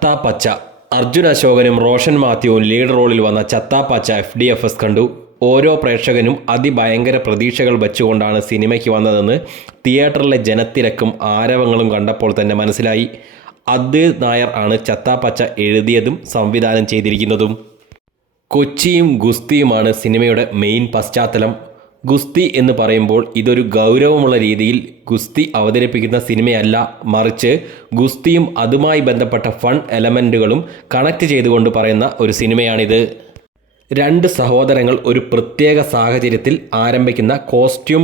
ചത്താ പച്ച അർജുൻ അശോകനും റോഷൻ മാത്യുവും ലീഡ് റോളിൽ വന്ന ചത്താ പച്ച എഫ് ഡി എഫ് എസ് കണ്ടു. ഓരോ പ്രേക്ഷകനും അതിഭയങ്കര പ്രതീക്ഷകൾ വെച്ചുകൊണ്ടാണ് സിനിമയ്ക്ക് വന്നതെന്ന് തിയേറ്ററിലെ ജനത്തിരക്കും ആരവങ്ങളും കണ്ടപ്പോൾ തന്നെ മനസ്സിലായി. അദ്വൈത് നായർ ആണ് ചത്താ പച്ച എഴുതിയതും സംവിധാനം ചെയ്തിരിക്കുന്നതും. കൊച്ചിയും ഗുസ്തിയുമാണ് സിനിമയുടെ മെയിൻ പശ്ചാത്തലം. ഗുസ്തി എന്ന് പറയുമ്പോൾ ഇതൊരു ഗൗരവമുള്ള രീതിയിൽ ഗുസ്തി അവതരിപ്പിക്കുന്ന സിനിമയല്ല. മറിച്ച് ഗുസ്തിയും അതുമായി ബന്ധപ്പെട്ട ഫൺ എലമെന്റുകളും കണക്ട് ചെയ്തുകൊണ്ട് പറയുന്ന ഒരു സിനിമയാണിത്. രണ്ട് സഹോദരങ്ങൾ ഒരു പ്രത്യേക സാഹചര്യത്തിൽ ആരംഭിക്കുന്ന കോസ്റ്റ്യൂം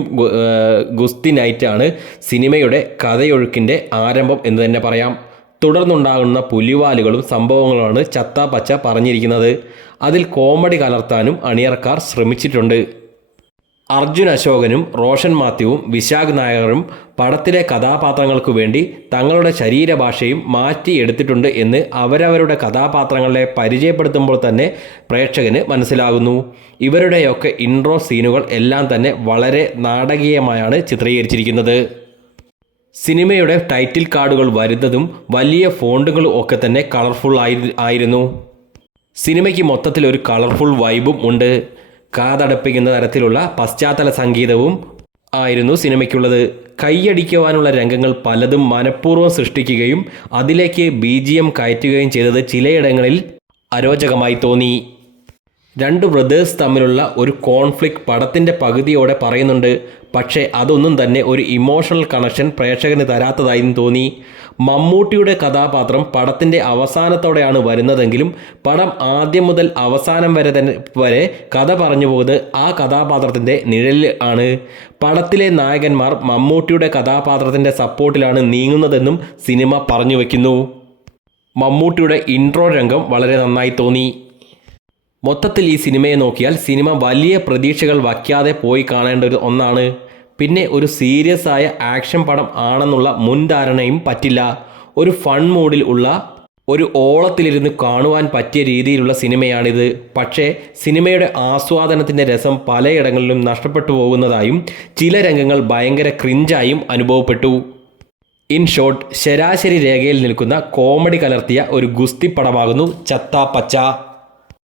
ഗുസ്തി നൈറ്റാണ് സിനിമയുടെ കഥയൊഴുക്കിന്റെ ആരംഭം എന്ന് തന്നെ പറയാം. തുടർന്നുണ്ടാകുന്ന പുലിവാലുകളും സംഭവങ്ങളുമാണ് ചത്താ പച്ച പറഞ്ഞിരിക്കുന്നത്. അതിൽ കോമഡി കലർത്താനും അണിയർക്കാർ ശ്രമിച്ചിട്ടുണ്ട്. അർജുൻ അശോകനും റോഷൻ മാത്യുവും വിശാഖ് നായരും പടത്തിലെ കഥാപാത്രങ്ങൾക്കു വേണ്ടി തങ്ങളുടെ ശരീരഭാഷയും മാറ്റിയെടുത്തിട്ടുണ്ട് എന്ന് അവരവരുടെ കഥാപാത്രങ്ങളെ പരിചയപ്പെടുത്തുമ്പോൾ തന്നെ പ്രേക്ഷകന് മനസ്സിലാകുന്നു. ഇവരുടെയൊക്കെ ഇൻട്രോ സീനുകൾ എല്ലാം തന്നെ വളരെ നാടകീയമായാണ് ചിത്രീകരിച്ചിരിക്കുന്നത്. സിനിമയുടെ ടൈറ്റിൽ കാർഡുകൾ വരുന്നതും വലിയ ഫോണ്ടുകളും ഒക്കെ തന്നെ കളർഫുൾ ആയി ആയിരുന്നു. സിനിമയ്ക്ക് മൊത്തത്തിൽ ഒരു കളർഫുൾ വൈബും ഉണ്ട്. കാതടപ്പിക്കുന്ന തരത്തിലുള്ള പശ്ചാത്തല സംഗീതവും ആയിരുന്നു സിനിമയ്ക്കുള്ളത്. കൈയടിക്കുവാനുള്ള രംഗങ്ങൾ പലതും മനഃപൂർവം സൃഷ്ടിക്കുകയും അതിലേക്ക് ബി കയറ്റുകയും ചെയ്തത് ചിലയിടങ്ങളിൽ അരോചകമായി തോന്നി. രണ്ട് ബ്രദേഴ്സ് തമ്മിലുള്ള ഒരു കോൺഫ്ലിക്റ്റ് പടത്തിന്റെ പകുതിയോടെ പറയുന്നുണ്ട്. പക്ഷേ അതൊന്നും തന്നെ ഒരു ഇമോഷണൽ കണക്ഷൻ പ്രേക്ഷകന് തരാത്തതായും തോന്നി. മമ്മൂട്ടിയുടെ കഥാപാത്രം പടത്തിന്റെ അവസാനത്തോടെയാണ് വരുന്നതെങ്കിലും പടം ആദ്യം മുതൽ അവസാനം വരെ തന്നെ വരെ കഥ പറഞ്ഞു പോകുന്നത് ആ കഥാപാത്രത്തിന്റെ നിഴലിൽ ആണ്. പടത്തിലെ നായകന്മാർ മമ്മൂട്ടിയുടെ കഥാപാത്രത്തിന്റെ സപ്പോർട്ടിലാണ് നീങ്ങുന്നതെന്നും സിനിമ പറഞ്ഞു വയ്ക്കുന്നു മമ്മൂട്ടിയുടെ ഇൻട്രോ രംഗം വളരെ നന്നായി തോന്നി. മൊത്തത്തിൽ ഈ സിനിമയെ നോക്കിയാൽ സിനിമ വലിയ പ്രതീക്ഷകൾ വയ്ക്കാതെ പോയി കാണേണ്ട ഒരു ഒന്നാണ്. പിന്നെ ഒരു സീരിയസ് ആയ ആക്ഷൻ പടം ആണെന്നുള്ള മുൻധാരണയും പറ്റില്ല. ഒരു ഫൺ മൂഡിൽ ഉള്ള ഒരു ഓളത്തിലിരുന്ന് കാണുവാൻ പറ്റിയ രീതിയിലുള്ള സിനിമയാണിത്. പക്ഷേ സിനിമയുടെ ആസ്വാദനത്തിന്റെ രസം പലയിടങ്ങളിലും നഷ്ടപ്പെട്ടു പോകുന്നതായും ചില രംഗങ്ങൾ ഭയങ്കര ക്രിഞ്ചായും അനുഭവപ്പെട്ടു. ഇൻ ഷോർട്ട് ശരാശരി രേഖയിൽ നിൽക്കുന്ന കോമഡി കലർത്തിയ ഒരു ഗുസ്തി പടമാകുന്നു ചത്താ പച്ച